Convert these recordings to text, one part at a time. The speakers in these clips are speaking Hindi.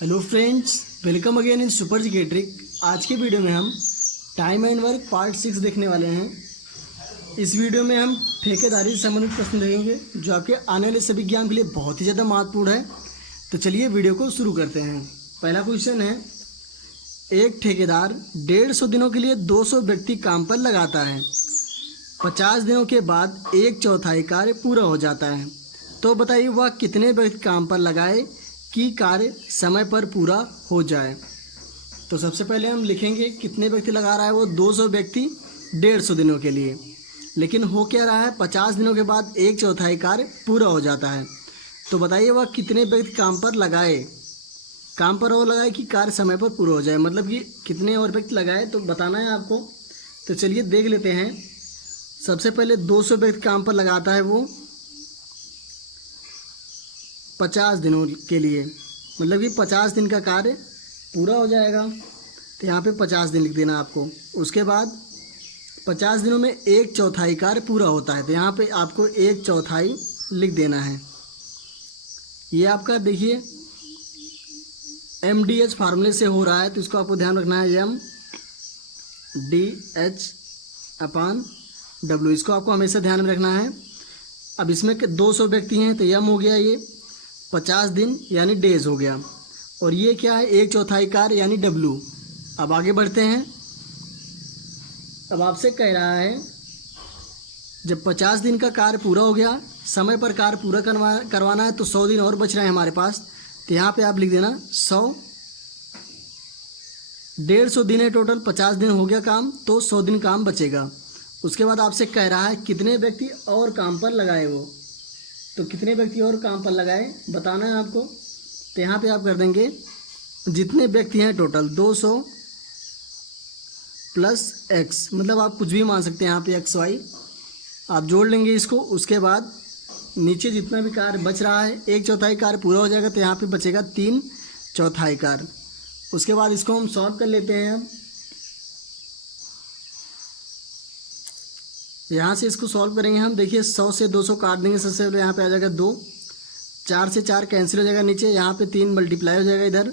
Hello friends, welcome again in super G trick. आज के वीडियो में हम टाइम एंड वर्क पार्ट 6 देखने वाले हैं। इस वीडियो में हम ठेकेदारी से संबंधित प्रश्न देखेंगे जो आपके आने वाले सभी ज्ञान के लिए बहुत ही ज़्यादा महत्वपूर्ण है। तो चलिए वीडियो को शुरू करते हैं। पहला क्वेश्चन है, एक ठेकेदार 150 दिनों के लिए 200 व्यक्ति काम पर लगाता है। 50 दिनों के बाद 1/4 कार्य पूरा हो जाता है। तो बताइए वह कितने व्यक्ति काम पर लगाए कि कार्य समय पर पूरा हो जाए। तो सबसे पहले हम लिखेंगे कितने व्यक्ति लगा रहा है, वो 200 व्यक्ति 150 दिनों के लिए। लेकिन हो क्या रहा है, 50 दिनों के बाद 1/4 कार्य पूरा हो जाता है। तो बताइए वह कितने व्यक्ति काम पर लगाए, काम पर वो लगाए कि कार्य समय पर पूरा हो जाए, मतलब कि कितने और व्यक्ति लगाए तो बताना है आपको। तो चलिए देख लेते हैं। सबसे पहले 200 व्यक्ति काम पर लगाता है वो 50 दिनों के लिए, मतलब कि 50 दिन का कार्य पूरा हो जाएगा। तो यहाँ पे 50 दिन लिख देना आपको। उसके बाद 50 दिनों में 1/4 कार्य पूरा होता है, तो यहाँ पे आपको 1/4 लिख देना है। ये आपका देखिए MDH फार्मूले से हो रहा है, तो इसको आपको ध्यान रखना है। MDH/W, इसको आपको हमेशा ध्यान में रखना है। अब इसमें 200 व्यक्ति हैं, तो M हो गया, ये 50 दिन यानी डेज हो गया। और ये क्या है, 1/4 कार्य यानी W। अब आगे बढ़ते हैं। अब आपसे कह रहा है जब 50 दिन का कार्य पूरा हो गया, समय पर कार्य पूरा करवाना है, तो 100 दिन और बच रहे हैं हमारे पास। तो यहाँ पे आप लिख देना 100। 150 दिन है टोटल, 50 दिन हो गया काम, तो 100 दिन काम बचेगा। उसके बाद आपसे कह रहा है कितने व्यक्ति और काम पर लगाए वो, तो कितने व्यक्ति और काम पर लगाए बताना है आपको। तो यहाँ पे आप कर देंगे जितने व्यक्ति हैं टोटल 200 प्लस x, मतलब आप कुछ भी मान सकते हैं। यहाँ पे XY आप जोड़ लेंगे इसको। उसके बाद नीचे जितना भी कार्य बच रहा है, 1/4 कार्य पूरा हो जाएगा, तो यहाँ पे बचेगा 3/4 कार्य। उसके बाद इसको हम सॉल्व कर लेते हैं। अब यहाँ से इसको सॉल्व करेंगे हम। देखिए 100 से 200 काट देंगे। सबसे पहले यहाँ पे आ जाएगा 2, 4 से 4 कैंसिल हो जाएगा नीचे, यहाँ पे 3 मल्टीप्लाई हो जाएगा इधर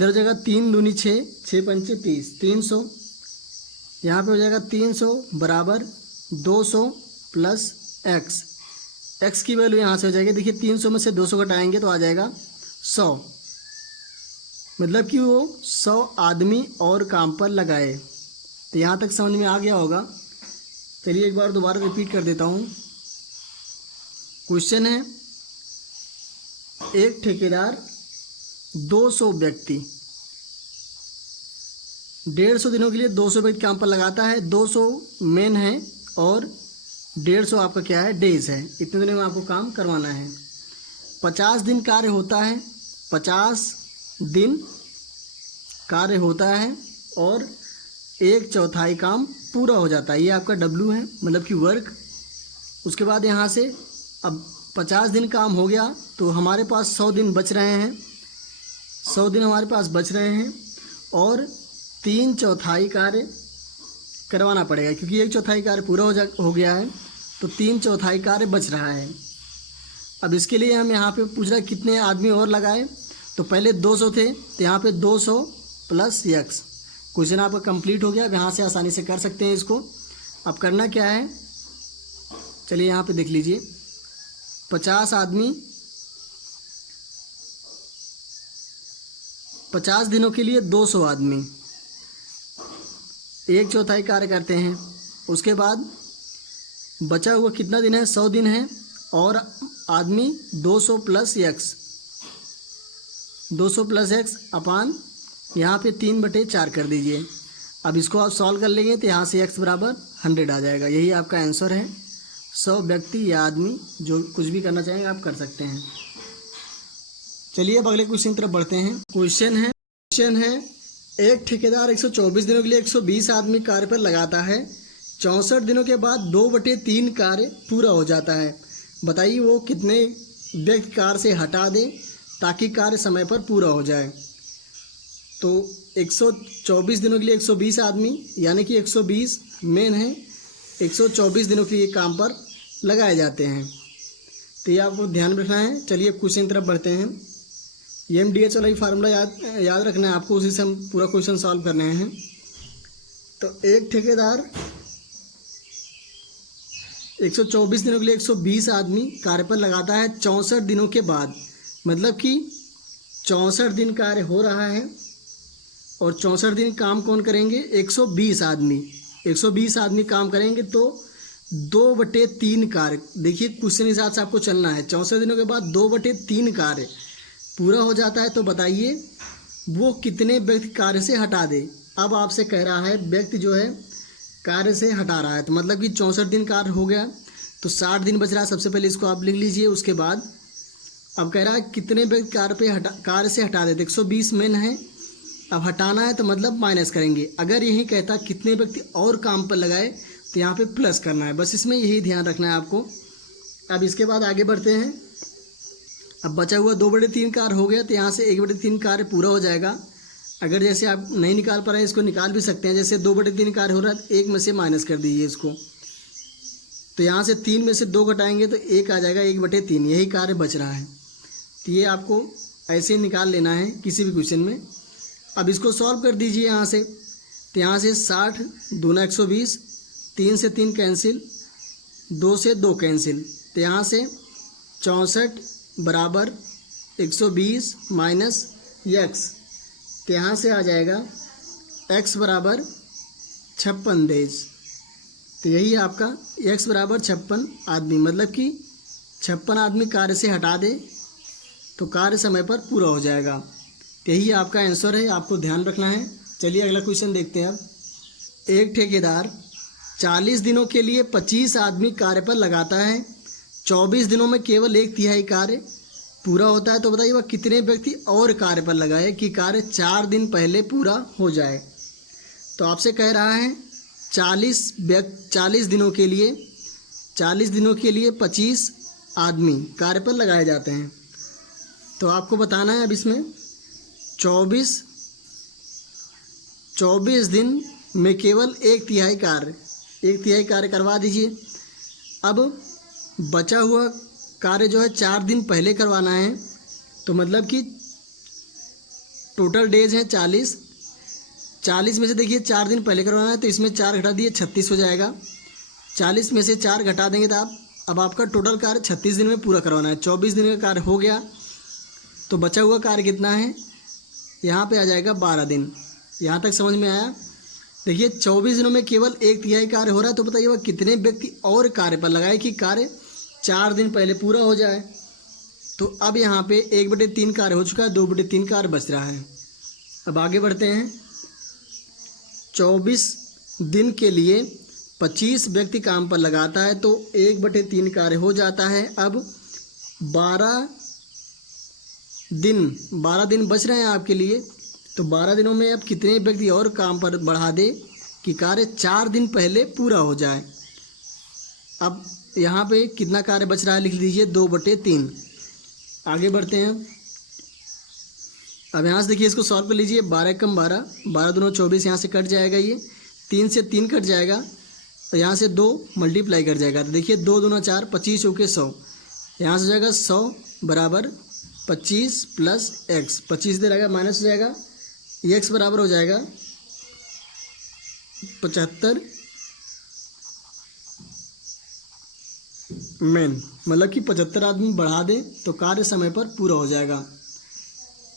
हो जाएगा 3 दूनी 6, 6 पंचे 30, 300। यहाँ पे हो जाएगा 300 बराबर 200 प्लस x की वैल्यू यहाँ से हो जाएगी। देखिए 300 में से 200 घटाएंगे तो आ जाएगा 100, मतलब कि वो 100 आदमी और काम पर लगाए। तो यहाँ तक समझ में आ गया होगा। चलिए एक बार दोबारा रिपीट कर देता हूँ। क्वेश्चन है, एक ठेकेदार 200 व्यक्ति 150 दिनों के लिए 200 व्यक्ति काम पर लगाता है। 200 मेन है और 150 आपका क्या है, डेज है। इतने दिनों में आपको काम करवाना है। 50 दिन कार्य होता है, 50 दिन कार्य होता है और 1/4 काम पूरा हो जाता है। ये आपका W है, मतलब कि वर्क। उसके बाद यहाँ से अब 50 दिन काम हो गया, तो हमारे पास 100 दिन बच रहे हैं। 100 दिन हमारे पास बच रहे हैं और 3/4 कार्य करवाना पड़ेगा, क्योंकि 1/4 कार्य पूरा हो गया है, तो 3/4 कार्य बच रहा है। अब इसके लिए हम यहाँ पे पूछ रहे हैं कितने आदमी और लगाए। तो पहले 200 थे, तो यहाँ पे 200 प्लस x। क्वेश्चन आपका कंप्लीट हो गया। अब यहाँ से आसानी से कर सकते हैं इसको। अब करना क्या है, चलिए यहाँ पे देख लीजिए। 50 आदमी 50 दिनों के लिए 200 आदमी 1/4 कार्य करते हैं। उसके बाद बचा हुआ कितना दिन है, 100 दिन है, और आदमी 200 प्लस x, 200 प्लस x अपान यहाँ पे 3/4 कर दीजिए। अब इसको आप सॉल्व कर लेंगे तो यहाँ से x बराबर 100 आ जाएगा। यही आपका आंसर है। 100 व्यक्ति या आदमी, जो कुछ भी करना चाहेंगे आप कर सकते हैं। चलिए अब अगले क्वेश्चन की तरफ बढ़ते हैं। क्वेश्चन है एक ठेकेदार 124 दिनों के लिए 120 आदमी कार्य पर लगाता है। 64 दिनों के बाद 2/3 कार्य पूरा हो जाता है। बताइए वो कितने व्यक्ति कार्य से हटा दे ताकि कार्य समय पर पूरा हो जाए। तो 124 दिनों के लिए 120 आदमी, यानी कि 120 मेन है, 124 दिनों के लिए काम पर लगाए जाते हैं। तो ये आपको ध्यान में रखना है। चलिए क्वेश्चन की तरफ बढ़ते हैं। ये MDH वाला ही फार्मूला याद रखना है आपको, उसी से हम पूरा क्वेश्चन सॉल्व करने हैं। तो एक ठेकेदार 124 दिनों के लिए 120 आदमी कार्य पर लगाता है 64 दिनों के बाद, मतलब कि 64 दिन कार्य हो रहा है और 64 दिन काम कौन करेंगे? 120 आदमी। 120 आदमी काम करेंगे तो 2/3 कार्य, देखिए क्वेश्चन हिसाब से आपको चलना है। 64 दिनों के बाद 2/3 कार्य पूरा हो जाता है, तो बताइए वो कितने व्यक्ति कार्य से हटा दे। अब आपसे कह रहा है व्यक्ति जो है कार्य से हटा रहा है, तो मतलब कि 64 दिन कार्य हो गया तो 60 दिन बच रहा है। सबसे पहले इसको आप लिख लीजिए। उसके बाद अब कह रहा है कितने व्यक्ति कार्य से हटा देते। 120 मेन है, अब हटाना है तो मतलब माइनस करेंगे। अगर यही कहता कितने व्यक्ति और काम पर लगाए तो यहाँ पे प्लस करना है, बस इसमें यही ध्यान रखना है आपको। अब इसके बाद आगे बढ़ते हैं। अब बचा हुआ 2/3 कार्य हो गया, तो यहाँ से 1/3 कार्य पूरा हो जाएगा। अगर जैसे आप नहीं निकाल पा रहे हैं, इसको निकाल भी सकते हैं। जैसे 2/3 कार्य हो रहा है तो 1 में से माइनस कर दीजिए इसको, तो यहाँ से 3 में से 2 घटाएंगे तो 1 आ जाएगा, 1/3 यही कार्य बच रहा है। तो ये आपको ऐसे निकाल लेना है किसी भी क्वेश्चन में। अब इसको सॉल्व कर दीजिए यहाँ से। तो यहाँ से 60 दूना 120, 3 से 3 कैंसिल, 2 से 2 कैंसिल, तो यहाँ से 64 बराबर 120 माइनस x, तो यहाँ से आ जाएगा x बराबर 56 डेज। तो यही आपका x बराबर 56 आदमी, मतलब कि 56 आदमी कार्य से हटा दे तो कार्य समय पर पूरा हो जाएगा। यही आपका आंसर है, आपको ध्यान रखना है। चलिए अगला क्वेश्चन देखते हैं। अब एक ठेकेदार 40 दिनों के लिए 25 आदमी कार्य पर लगाता है, 24 दिनों में केवल 1/3 कार्य पूरा होता है, तो बताइए वह कितने व्यक्ति और कार्य पर लगाए कि कार्य 4 दिन पहले पूरा हो जाए। तो आपसे कह रहा है 40 दिनों के लिए 25 आदमी कार्य पर लगाए जाते हैं। तो आपको बताना है अब इसमें 24 दिन में केवल 1/3 कार्य करवा दीजिए। अब बचा हुआ कार्य जो है 4 दिन पहले करवाना है, तो मतलब कि टोटल डेज है 40 में से देखिए 4 दिन पहले करवाना है, तो इसमें 4 घटा दिए 36 हो जाएगा। 40 में से 4 घटा देंगे तो अब आपका टोटल कार्य 36 दिन में पूरा करवाना है। 24 दिन का कार्य हो गया, तो बचा हुआ कार्य कितना है? यहाँ पे आ जाएगा 12 दिन। यहाँ तक समझ में आया? देखिए 24 दिनों में केवल 1/3 कार्य हो रहा है, तो बताइए वह कितने व्यक्ति और कार्य पर लगाए कि कार्य 4 दिन पहले पूरा हो जाए। तो अब यहाँ पे 1/3 कार्य हो चुका है, 2/3 कार्य बच रहा है। अब आगे बढ़ते हैं। 24 दिन के लिए 25 व्यक्ति काम पर लगाता है, तो 1/3 कार्य हो जाता है। अब 12 दिन बच रहे हैं आपके लिए, तो 12 दिनों में अब कितने व्यक्ति और काम पर बढ़ा दे कि कार्य 4 दिन पहले पूरा हो जाए। अब यहाँ पे कितना कार्य बच रहा है लिख लीजिए, 2/3। आगे बढ़ते हैं। अब यहाँ से देखिए इसको सॉल्व कर लीजिए। 12 कम 12, 12 दूना 24, यहाँ से कट जाएगा, ये 3 से 3 कट जाएगा, और यहाँ से 2 मल्टीप्लाई कर जाएगा। तो देखिए 2 दूना 4, 25 चौके 100, यहाँ से हो जाएगा 100 बराबर 25 प्लस x, 25 दे रहेगा माइनस हो जाएगा, x बराबर हो जाएगा 75 मेन, मतलब कि 75 आदमी बढ़ा दें तो कार्य समय पर पूरा हो जाएगा।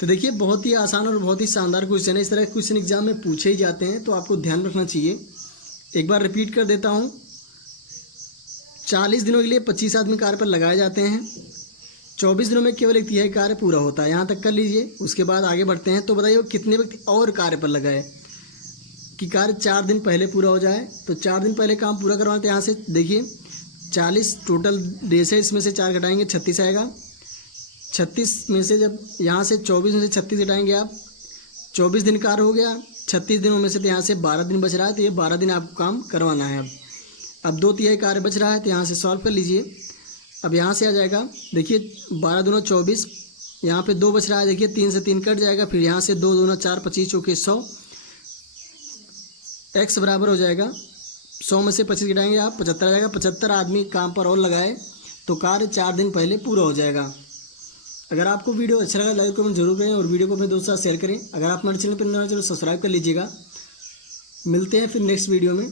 तो देखिए बहुत ही आसान और बहुत ही शानदार क्वेश्चन है। इस तरह क्वेश्चन एग्जाम में पूछे ही जाते हैं, तो आपको ध्यान रखना चाहिए। एक बार रिपीट कर देता हूँ। 40 दिनों के लिए 25 आदमी कार्य पर लगाए जाते हैं, 24 दिनों में केवल 1/3 कार्य पूरा होता है। यहाँ तक कर लीजिए। उसके बाद आगे बढ़ते हैं। तो बताइए कितने व्यक्ति और कार्य पर लगाए कि कार्य 4 दिन पहले पूरा हो जाए। तो 4 दिन पहले काम पूरा करवाते हैं। यहाँ से देखिए 40 टोटल डेज है, इसमें से 4 घटाएंगे 36 आएगा। 36 में से जब यहाँ से 24 में से 36 घटाएंगे आप, 24 दिन कार्य हो गया। 36 दिनों में से तो यहाँ से 12 दिन बच रहा है, तो ये 12 दिन आपको काम करवाना है। अब 2/3 कार्य बच रहा है, तो यहाँ से सॉल्व कर लीजिए। अब यहाँ से आ जाएगा, देखिए 12 दूना 24, यहाँ पे 2 बच रहा है, देखिए 3 से 3 कट जाएगा, फिर यहाँ से 2 दूना 4, 25 चौके 100, x बराबर हो जाएगा 100 में से 25 घटाएंगे आप, 75 आ जाएगा। 75 आदमी काम पर और लगाए तो कार्य 4 दिन पहले पूरा हो जाएगा। अगर आपको वीडियो अच्छा लगा लाइक कमेंट जरूर करें और वीडियो को अपने दोस्तों के साथ शेयर करें। अगर आप हमारे चैनल पर नए हो चैनल सब्सक्राइब कर लीजिएगा। मिलते हैं फिर नेक्स्ट वीडियो में।